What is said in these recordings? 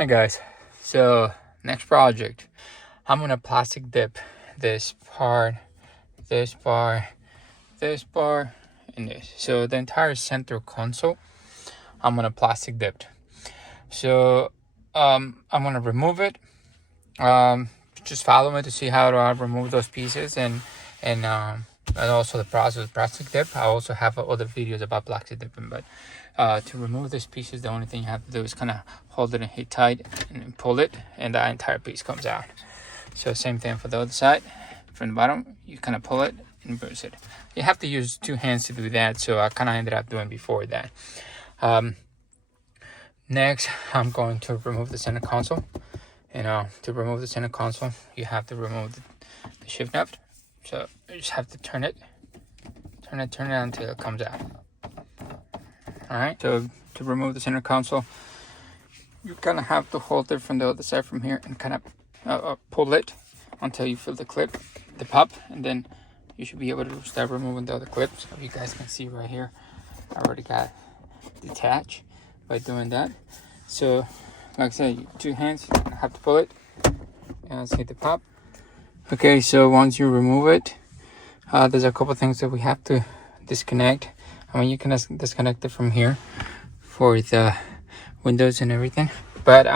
Hi guys, so next project, I'm gonna plastic dip this part, this bar, this bar, and this. So the entire center console, I'm gonna plastic dip. So I'm gonna remove it. Just follow me to see how to remove those pieces and also the process of plastic dip. I also have other videos about plastic dipping, but to remove these pieces, the only thing you have to do is kind of hold it and hit tight and pull it, and the entire piece comes out. So same thing for the other side. From the bottom, you kind of pull it and bruise it. You have to use two hands to do that, so I kind of ended up doing before that. Next, I'm going to remove the center console. To remove the center console, you have to remove the shift knob. So you just have to turn it until it comes out. Alright, so to remove the center console, you kind of have to hold it from the other side from here and kind of pull it until you feel the clip, the pop, and then you should be able to start removing the other clips. So you guys can see right here, I already got detached by doing that. So like I said, two hands, you have to pull it and see the pop. Okay, so once you remove it, there's a couple things that we have to disconnect. I mean, you can disconnect it from here for the windows and everything, but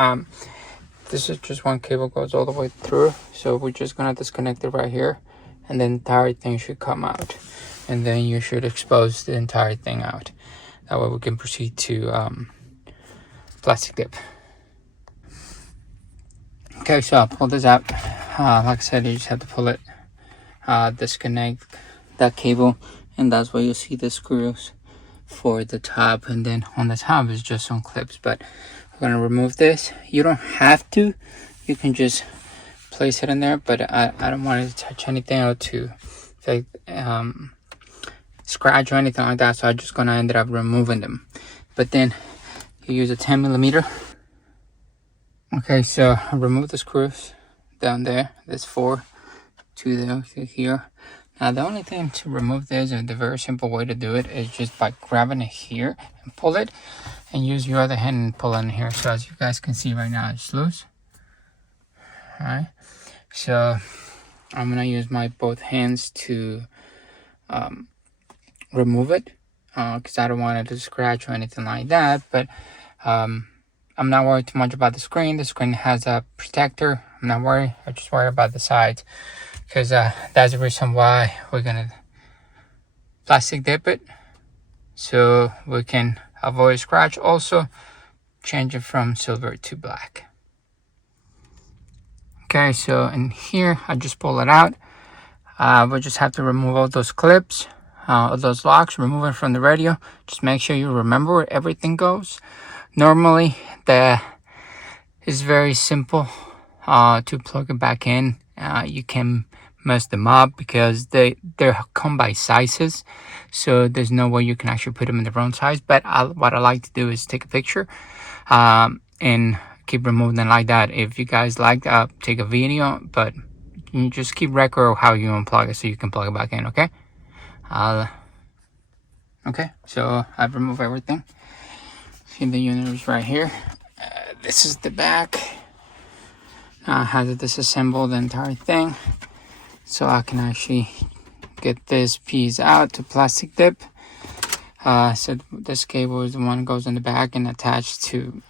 this is just one cable goes all the way through, so we're just gonna disconnect it right here, and the entire thing should come out, and then you should expose the entire thing out. That way we can proceed to plastic dip. Okay, so I'll pull this out. Like I said, you just have to pull it, disconnect that cable, and that's where you see the screws for the top, and then on the top is just some clips. But we're gonna remove this. You don't have to, you can just place it in there, but I don't want it to touch anything or to like scratch or anything like that, so I'm just gonna end up removing them. But then you use a 10mm. Okay, so I remove the screws down there. There's 4, 2 there, 2 here. Now the only thing to remove this, and the very simple way to do it, is just by grabbing it here and pull it, and use your other hand and pull in here. So as you guys can see right now, it's loose. Alright, so I'm gonna use my both hands to remove it, because I don't want it to scratch or anything like that. But I'm not worried too much about the screen. The screen has a protector. I'm not worried. I just worry about the sides, because that's the reason why we're gonna plastic dip it, so we can avoid scratch. Also change it from silver to black. Okay, so in here I just pull it out. We just have to remove all those clips, all those locks, remove it from the radio. Just make sure you remember where everything goes. Normally it's very simple to plug it back in. You can mess them up because they come by sizes, so there's no way you can actually put them in the wrong size. But what I like to do is take a picture and keep removing them like that. If you guys like, take a video, but you just keep record of how you unplug it so you can plug it back in. Okay. Okay, so I've removed everything. See, the unit is right here. This is the back. Now I have to disassemble the entire thing so I can actually get this piece out to plastic dip. So this cable is the one that goes in the back and attached to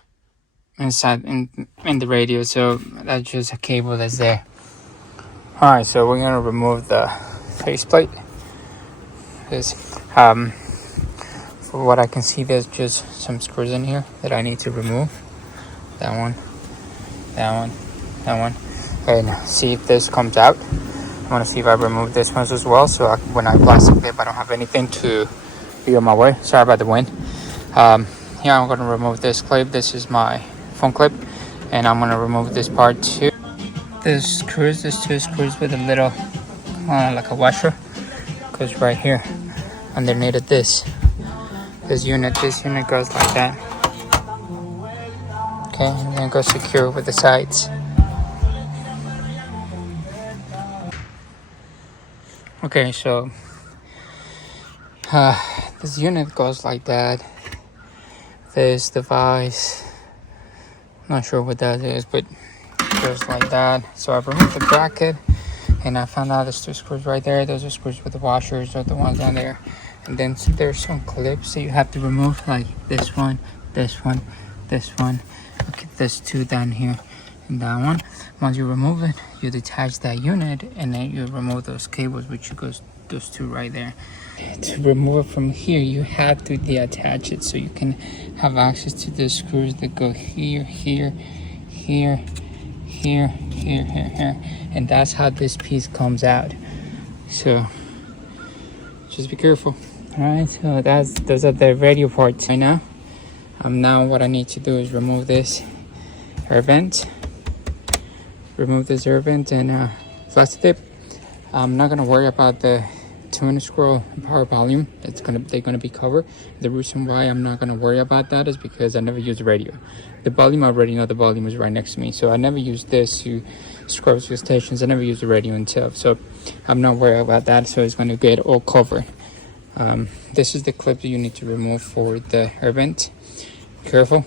inside in the radio. So that's just a cable that's there. Alright, so we're gonna remove the faceplate. For what I can see, there's just some screws in here that I need to remove. That one, and see if this comes out. I want to see if I remove this one as well, so when I plastic dip, I don't have anything to be on my way. Sorry about the wind. Yeah, I'm going to remove this clip. This is my phone clip, and I'm going to remove this part too. There's 2 screws with a little like a washer, goes right here underneath of this unit. This unit goes like that. Okay, and then it goes secure with the sides. Okay, so this unit goes like that. This device Not sure what that is, but just like that. So I removed the bracket, and I found out there's 2 screws right there. Those are screws with the washers, or the ones down there. And then there's some clips that you have to remove, like this one, this one, this one. Okay, there's 2 down here and that one. Once you remove it, you detach that unit, and then you remove those cables, which goes those 2 right there. To remove it from here, you have to deattach it so you can have access to the screws that go here, here, here, here, here, here, here, and that's how this piece comes out. So just be careful. All right, so those are the radio parts right now. Now what I need to do is remove this air vent. Remove this air vent and PlastiDip. I'm not gonna worry about the 200 scroll power volume. They're gonna be covered. The reason why I'm not gonna worry about that is because I never use the radio. The volume, I already know the volume is right next to me, so I never use this to scroll to stations. I never use the radio until, so I'm not worried about that. So it's gonna get all covered. This is the clip that you need to remove for the air vent. Careful,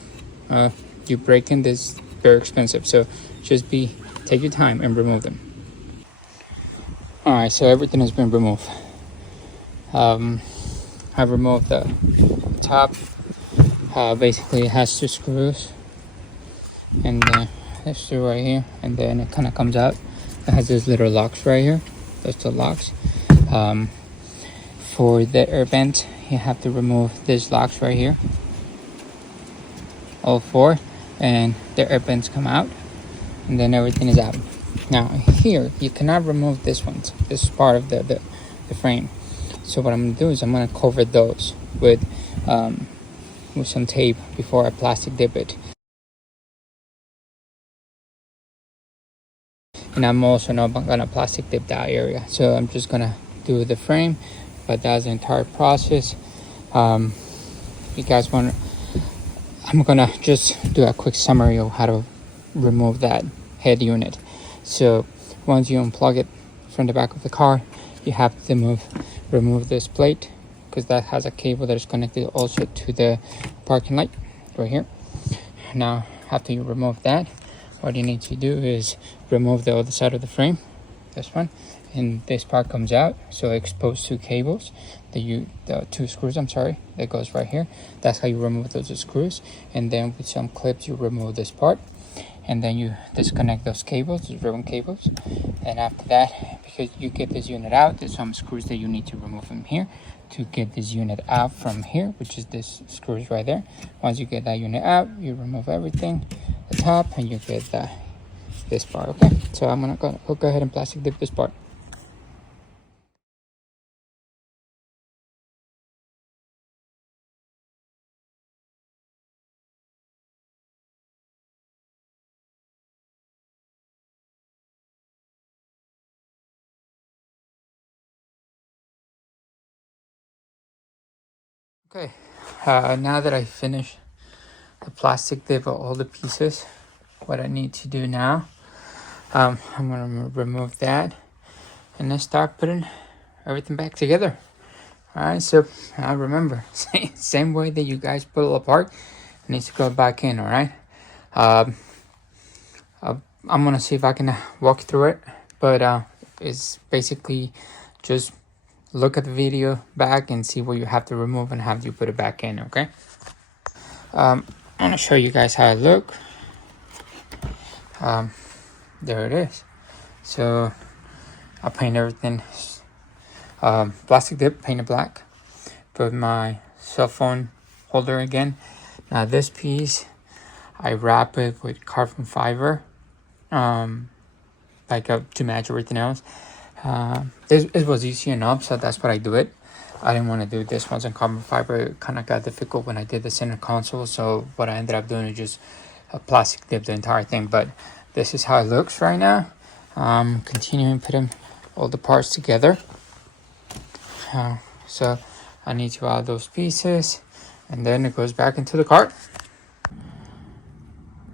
you breaking this, very expensive, so just take your time and remove them. All right, so everything has been removed. I've removed the top. Basically it has 2 screws, and there's 2 right here, and then it kind of comes out. It has these little locks right here. Those 2 locks. For the air vent, you have to remove these locks right here, all 4, and the air vents come out, and then everything is out. Now here you cannot remove this one. This is part of the frame. So what I'm gonna do is I'm gonna cover those with some tape before I PlastiDip it. And I'm also not gonna PlastiDip that area. So I'm just gonna do the frame, but that's the entire process. You guys want? I'm gonna just do a quick summary of how to remove that head unit. So once you unplug it from the back of the car, you have to remove this plate, because that has a cable that is connected also to the parking light right here. Now after you remove that, what you need to do is remove the other side of the frame, this one, and this part comes out. So expose 2 cables, the 2 screws, I'm sorry, that goes right here. That's how you remove those screws. And then with some clips you remove this part, and then you disconnect those cables, those ribbon cables. And after that, because you get this unit out, there's some screws that you need to remove from here to get this unit out from here, which is this screws right there. Once you get that unit out, you remove everything, the top, and you get this part. Okay, so I'm gonna go ahead and PlastiDip this part. Okay, now that I finished the PlastiDip of all the pieces, what I need to do now, I'm gonna remove that and then start putting everything back together. All right, so remember, same way that you guys pull it apart, it needs to go back in. All right, I'm gonna see if I can walk through it, but it's basically just look at the video back and see what you have to remove and have you put it back in. Okay, I'm gonna show you guys how it look. There it is. So I'll paint everything PlastiDip, painted black. Put my cell phone holder again. Now this piece, I wrap it with carbon fiber, to match everything else. It was easy enough, so that's what I do it. I didn't want to do this one's in carbon fiber. It kind of got difficult when I did the center console, so what I ended up doing is just PlastiDip the entire thing. But this is how it looks right now. Continuing putting all the parts together. So I need to add those pieces, and then it goes back into the cart.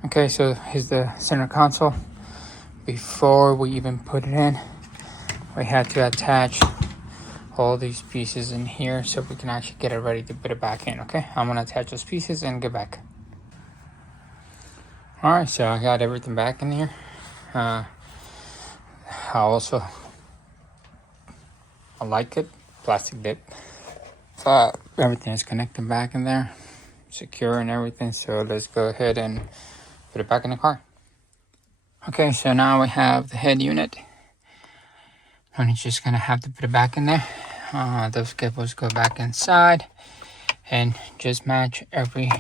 Okay, so here's the center console. Before we even put it in, we had to attach all these pieces in here so we can actually get it ready to put it back in. Okay, I'm gonna attach those pieces and get back. Alright, so I got everything back in here. I like it, PlastiDip. So everything is connected back in there, secure and everything. So let's go ahead and put it back in the car. Okay, so now we have the head unit. And you're just gonna have to put it back in there. Those cables go back inside, and just match every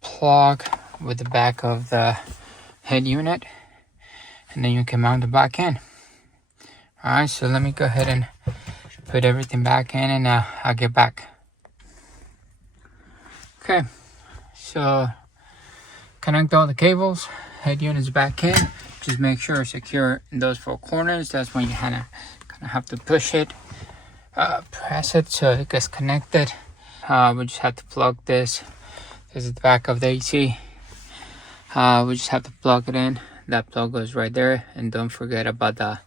plug with the back of the head unit, and then you can mount it back in. Alright, so let me go ahead and put everything back in, and I'll get back. Okay, so connect all the cables, head unit's back in. Just make sure it's secure in those four corners. That's when you kind of have to push it, press it so it gets connected. We just have to plug this. This is the back of the AC. We just have to plug it in. That plug goes right there, and don't forget about the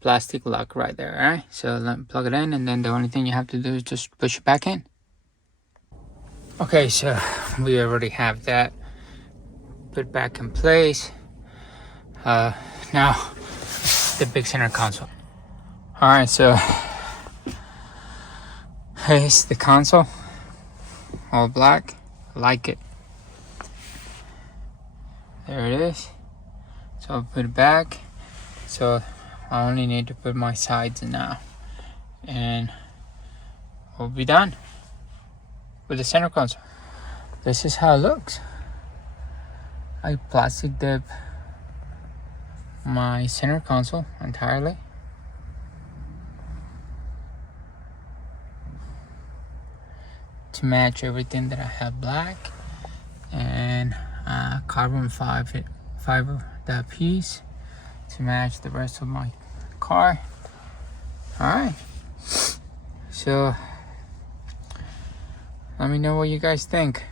plastic lock right there. All right, so let me plug it in, and then the only thing you have to do is just push it back in. Okay, so we already have that put back in place. Now the big center console. All right, so here's the console, all black. I like it. There it is. So I'll put it back. So I only need to put my sides in now, and we'll be done with the center console. This is how it looks. I PlastiDip my center console entirely. To match everything that I have black, and carbon fiber that piece to match the rest of my car. Alright, so let me know what you guys think.